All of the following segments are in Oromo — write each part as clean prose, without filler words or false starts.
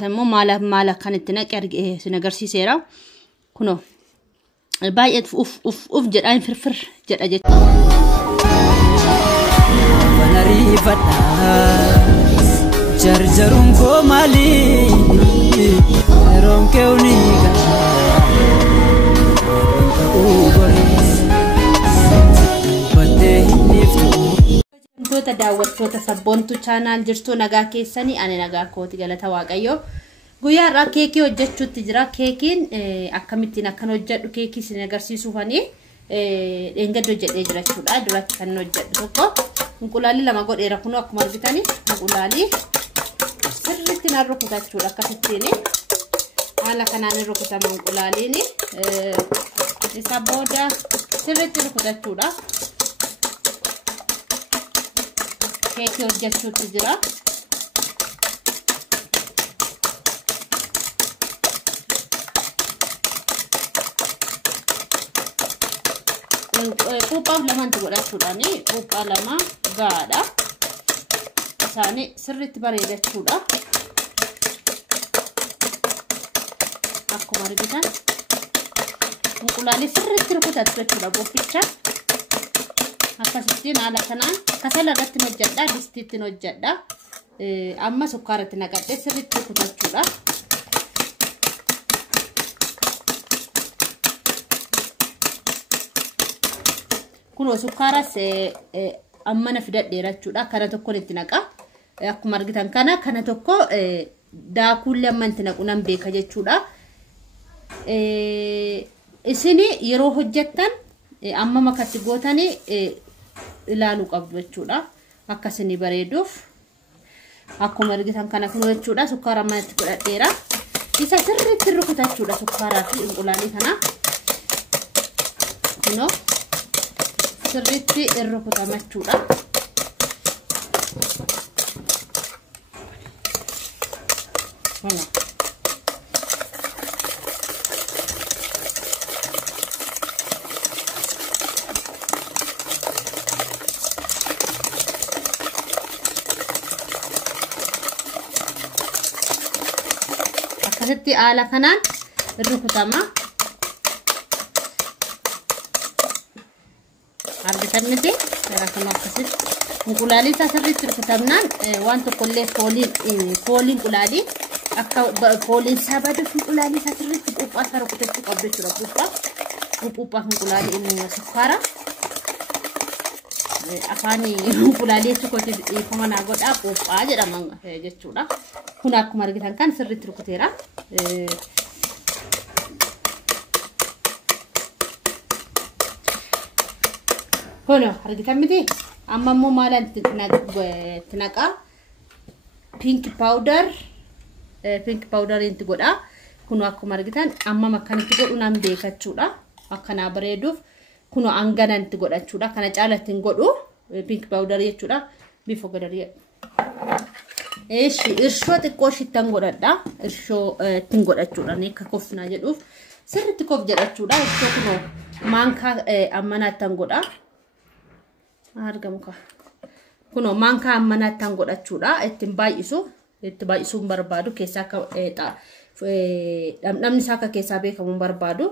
Sammo maala kan itti naqee sin agarsiiseera. Kuno baay'ee uf jedhaan firfir jedha jechuudha. Banarifadha jarjarun ko mali romke uniga Toota daawwattoota sabboontu channel jirtu nagaa keessanii ani nagaa kooti galata waaqayyo. Guyyaa irraa keekii hojjechuutti jira. Keekiin akkamittiin akkan hojjedhu keekii sin agarsiisuufani engado hojjedhee jira jechuudha. Duratti kan hojjedhu tokko inqulaalii lama godheera kunu akkuma argitani inqulaalii sirriitti naan rukutachuudha akkasittiin haala kanaan rukutama inqulaaliin isa booda sirriitti rukutachuudha. Keekii hojjechuutti jira. Puuphaa lama godhachuudhaani puuphaa lama gaadha. Isaanii sirriitti bareedachuudha. Akkuma argitan inqulaalii sirriitti rukutatu jechuudha boofficha. Akkasittiin haala kanaan kasala irratti hojjedha, distiitti hojjedha. Amma sukkaaratti naqadhee sirriitti rukutachuudha. Kuno sukkaaras amma na fidadheera jechuudha. Kana tokkoon itti naqa. Akkuma argitan kana tokko daakuullee amma itti naqu nan beeka jechuudha. Isini yeroo hojjettan amma makatti gootanii ilaaluu qabdu jechuudha. Akkasini bareeduuf akkuma argitan kana kuno jechuudha. Sukkaara amma itti godhadheera. Isa sirriitti rukutachuudha sukkaaraa fi inqulaalii kana. Kuno sirriitti rukutamachuudha. Kuno akkasitti haala kanaan rukutama. Argitan miti kana akkasitti inqulaalii isaa sirriitti rukutamnaan waan tokkollee fooliin inqulaalii akka fooliin isaa baduuf inqulaalii isaa sirriitti puuphaa isaa rukutachuu qabdu jechuudha. Puuphaa inqulaalii inni sukkaara afaan inqulaalii tokkotti dhiifama naa godhaa puuphaa jedhama jechuudha. Kun akkuma argitan kan sirriitti rukuteera. Kono argitan miti amma immoo maalan tinaqa pink powder itti godha. Kuno akkuma argitan amma makkanitti godhu nan beekachuudha. Akkana bareeduuf kuno angana itti godhachuudha. Kana caalatti hin godhu pink powder jechuudha. Bifa gadarii irshoo xiqqoo shittan godhadha. Irshoo ittiin godhachuudha. Akka kofnaa jedhuuf sirriitti kof jedhachuudha. Irshoo kuno maankaa ammanaattan godha. Argamuka kuno maankaa ammanaattan godhachuudha. Ittiin baay'isuun barbaadu keessaa akka dhamdhamni isaa akka keessaa beekamuun barbaadu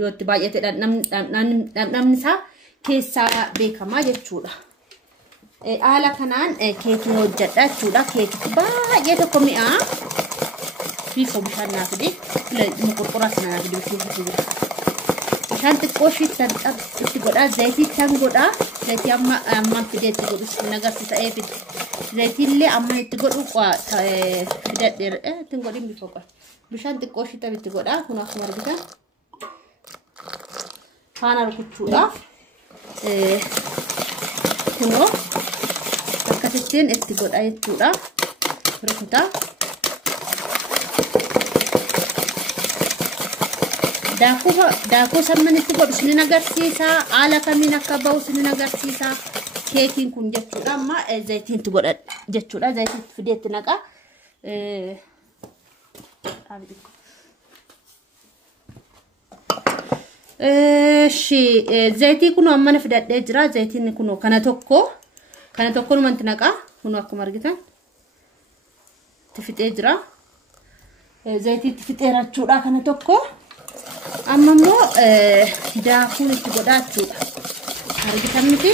yoo itti baay'ate dhamdhamni isaa keessaa beekamaa jechuudha. Haala kanaan keekii hojjedha jechuudha. Keekii baay'ee tokko mi'aa bifa bishaan naaf fide qurquraa sana naaf fide bishaan xiqqoo shittan itti godhaa zayitii tan godhaa. Zayitii amma fideetti godhu sin agarsiisa zayitiillee amma itti godhu fidadheera ittiin godhin bifa qola bishaan xiqqoo shittan itti godhaa. Kun akkuma argitan faana rukuchuudhaaf kunoo akkasittiin itti godha jechuudha. Rukutaa daakuu samman itti godhu sin agarsiisa. Haala kamiin akka bahu sin agarsiisa. Keekiin kun jechuudha amma zayitiin itti godha jechuudha. Zayitiin fideetti naqa. Zayitii kun amma na fidadhee jira. Zayitiin kun kana tokko numanti naqa. Kun akkuma argitan itti fixee jira. zayitiitti fixeerachuudha kana tokko. Amma immoo daakuun itti godhaachuudha. Argitan miti?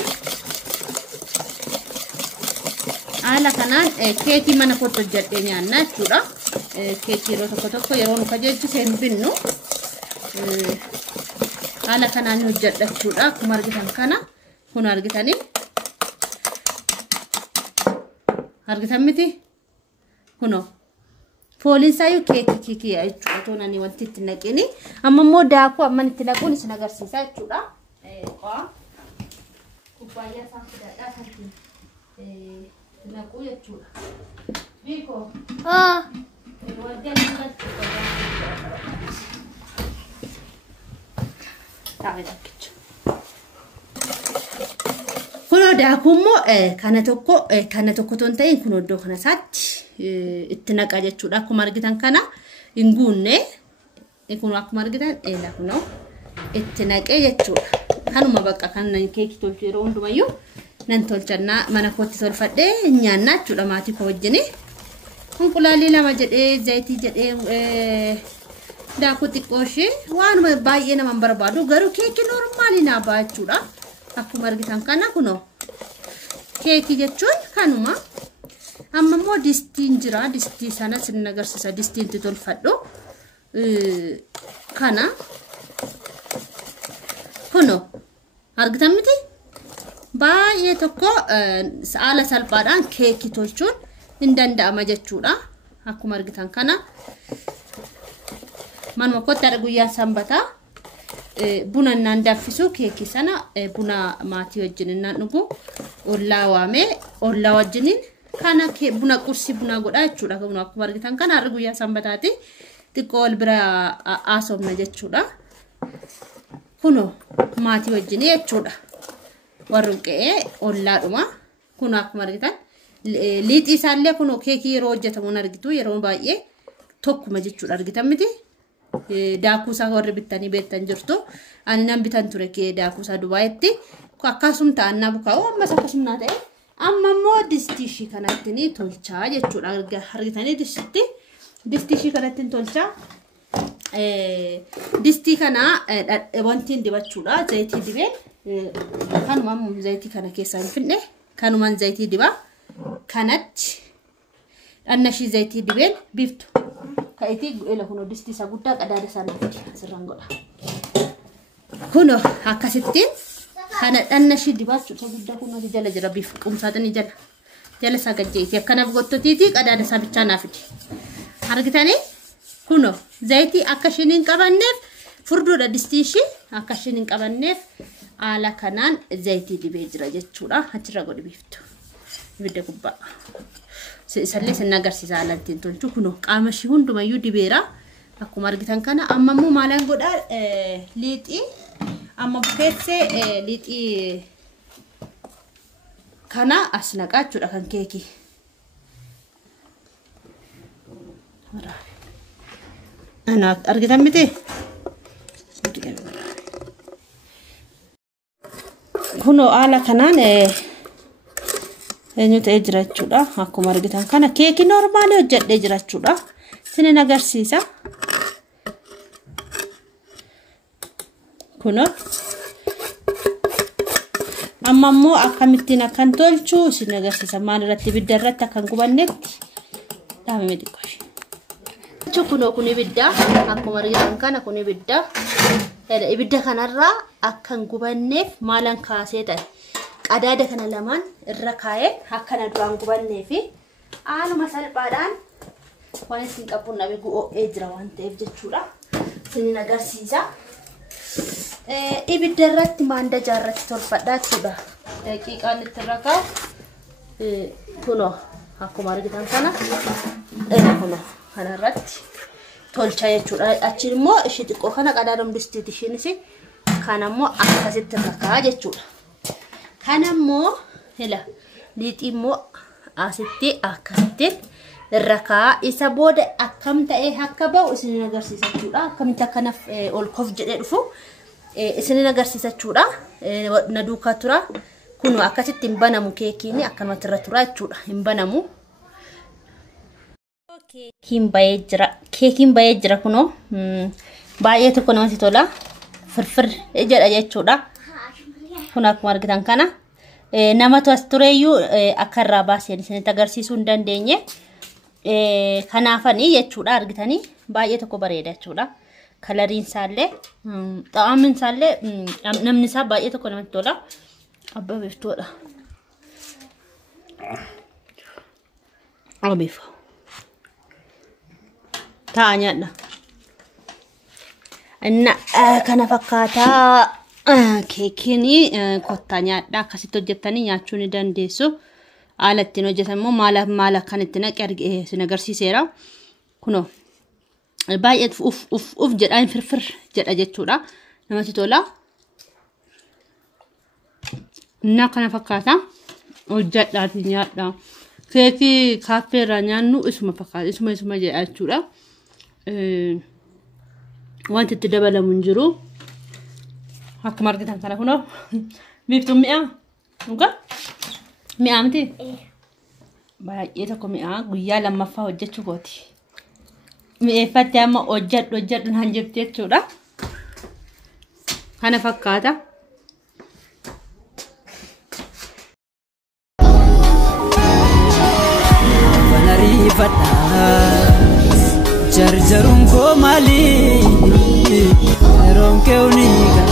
Haala kanaan keekii mana kottu hojjedhee nyaanna jechuudha. Keekii yeroo tokko yeroo nu kajeelchise hin binnu. Haala kanaan hojjedhachuudha. Akkuma argitan kana kun argitanii. Argitan miti? Kunoo. Fooliin isaayyuu keekii jechuudha. Toonanii wanti itti naqini. Amma immoo daakuu amman itti naquun isin agarsiisa jechuudha. Kubbaayyaa isaan fidadhaa kan naquu jechuudha. Biiko. Wanti ani irratti taa'ee dhaqqicha. Kunoo daakuu immoo kana tokko toon ta'in kun iddoo kana isaatti itti naqa jechuudha. Akkuma argitan kana hin guunne. Kun akkuma argitan kunoo itti naqee jechuudha. Kanuma bakka kan keekii tolchu yeroo hundumayyuu nan tolchannaa mana kootti tolfadhee nyaannaa jechuudha maatii koo wajjin. Qulqullaalii lama jedhee zayitii jedhee daakuu xiqqoo ishee waan baay'ee nama barbaadu garuu keekii noormaalii naa ba'a jechuudha. Akkuma argitan kana kunoo keekii jechuun kanuma. Amma immoo distiin jira. Distii sana sin agarsiisa. Distiin itti tolfadhu. Kana kunoo argitan miti? Baay'ee tokko haala salphaadhaan keekii tolchuun hin danda'ama jechuudha. Akkuma argitan kana manuma kottaa guyyaa sanbataa buna naan danfisu keekii sana buna maatii wajjin naan dhugu ollaa waamee ollaa wajjiniin kana buna qursi buna godha jechuudha. Akkuma argitan kana har'a guyyaa sanbataati xiqqoo wal bira haasofna jechuudha. Kunoo maatii wajjin jechuudha. Warreen qe'ee ollaadhuma. Kunoo akkuma argitan liixii isaallee kunoo keekii yeroo hojjetamu argitu yeroo baay'ee tokkuma jechuudha. Argitan miti? Daakuu isaa warri bitanii beektan jirtu. Ani nan bitan ture daakuu isaa Dubaayitti. Akkasuma ta'annaa bukaa'u ammas akkasuma ta'e. Amma immoo distii ishii kanatti tolchaa jechuudha. Argitanii distii ishii kanatti tolchaa. Distii kana wanti dibachuudha. Zayitii dibee kanuma zayitii kana keessaa hin finne kanumaan zayitii dibaa kanatti dhanna ishii zayitii dibeen biftu. Kaitii ela kunoo distii isa guddaa qadaada sana fidi asirraan godha. Kunoo akkasittiin kana dhanna ishii dibaachuudha guddaa kunoo jala jira biif qumsaatanii jala isaa gajjeeti akkanaaf gottotiiti qadaada isaa bichaa naaf fidi. Argitanii kunoo zayitii akka ishiin hin qabanneef furduudha distii ishii akka ishiin hin qabanneef haala kanaan zayitii dibee jira jechuudha. Achirra godhi biiftu ibidda gubbaa. Sallee sin agarsiisa haalattiin tolchu kunoo qaama ishii hundumayyuu dibeera. Akkuma argitan kana amma immoo maalaan godhaa liixii amma bukeessee liixii kana as naqaa jechuudha kan keekii. Argitan miti? Kunoo haala kanaan eenyu ta'ee jira jechuudha. Akkuma argitan kana keekii noormaalii hojjedhee jira jechuudha. Sinin agarsiisa. Kunoo amma immoo akkamittiin akkan tolchu isin agarsiisa. Maal irratti ibidda irratti akkan gubannetti dhaabame xiqqoo. Kunoo kun ibidda akkuma argitan kana kun ibidda. Ibidda kanarraa akkan gubanneef maalan kaasee ta'e. Qadaada kana lamaan irra kaa'ee akkana duraan gubannee fi haaluma salphaadhaan waan isin qabuun dhabe gu'o'ee jira waan ta'eef jechuudha. Sinin agarsiisa. Ibidda irratti maandajaa irratti tolfadhaa jechuudha. Daqiiqaan itti irra kaa'u kunoo akkuma argitan kana kunoo kanarratti tolcha jechuudha. Achiin immoo ishii xiqqoo kana qadaadam distiiti ishiinis kan ammoo akkasitti irra kaa'aa jechuudha. Kanammoo hela liixii immoo asitti akkasitti irra kaa'aa isa booda akkam ta'ee akka ba'u isin agarsiisa jechuudha. Akkamitti akkanaaf ol kof jedhee dhufu isin agarsiisa jechuudha. Na duukaa tura. Kunoo akkasitti hin banamu keekiin akkanumatti irra tura jechuudha. Hin banamu. Keekiin bayee jira kunoo baay'ee tokko namatti tola. Firfir jedha jechuudha. Kun akkuma argitan kana namatu as tureeyyuu akka irraa baaseen isinitti agarsiisuu hin dandeenye. Kanaafanii jechuudha argitanii baay'ee tokko bareeda jechuudha. Kalariin isaallee xaa'amni isaallee namni isaa baay'ee tokko namatti tola. Abbaa beeftoodha. Abeef. Ta'a nyaadha. Kana fakkaataa keekiin kottaa nyaadha. Akkasitti hojjettanii nyaachuu ni dandeessu. Haala ittiin hojjetan immoo maal akkan itti naqee isin agarsiiseera. Kunoo baay'ee uf jedhaan firfir jedha jechuudha. Namatti tola. Kana fakkaata hojjedhaatii nyaadha. Keekii kaaffee irraa nyaannu isuma fakkaata. Isuma jedha jechuudha. Wanti itti dabalamu hin jiru. Akkuma argitan kana kunoo biiftuun mi'aa. Dhugaa? Mi'aa miti? Baay'ee tokko mi'aa guyyaa lammaffaa hojjechuu kooti. Mi'eeffattee amma hojjedhu naan jirti jechuudha. Kana fakkaata. Jarjarun ko mali rom ke uniga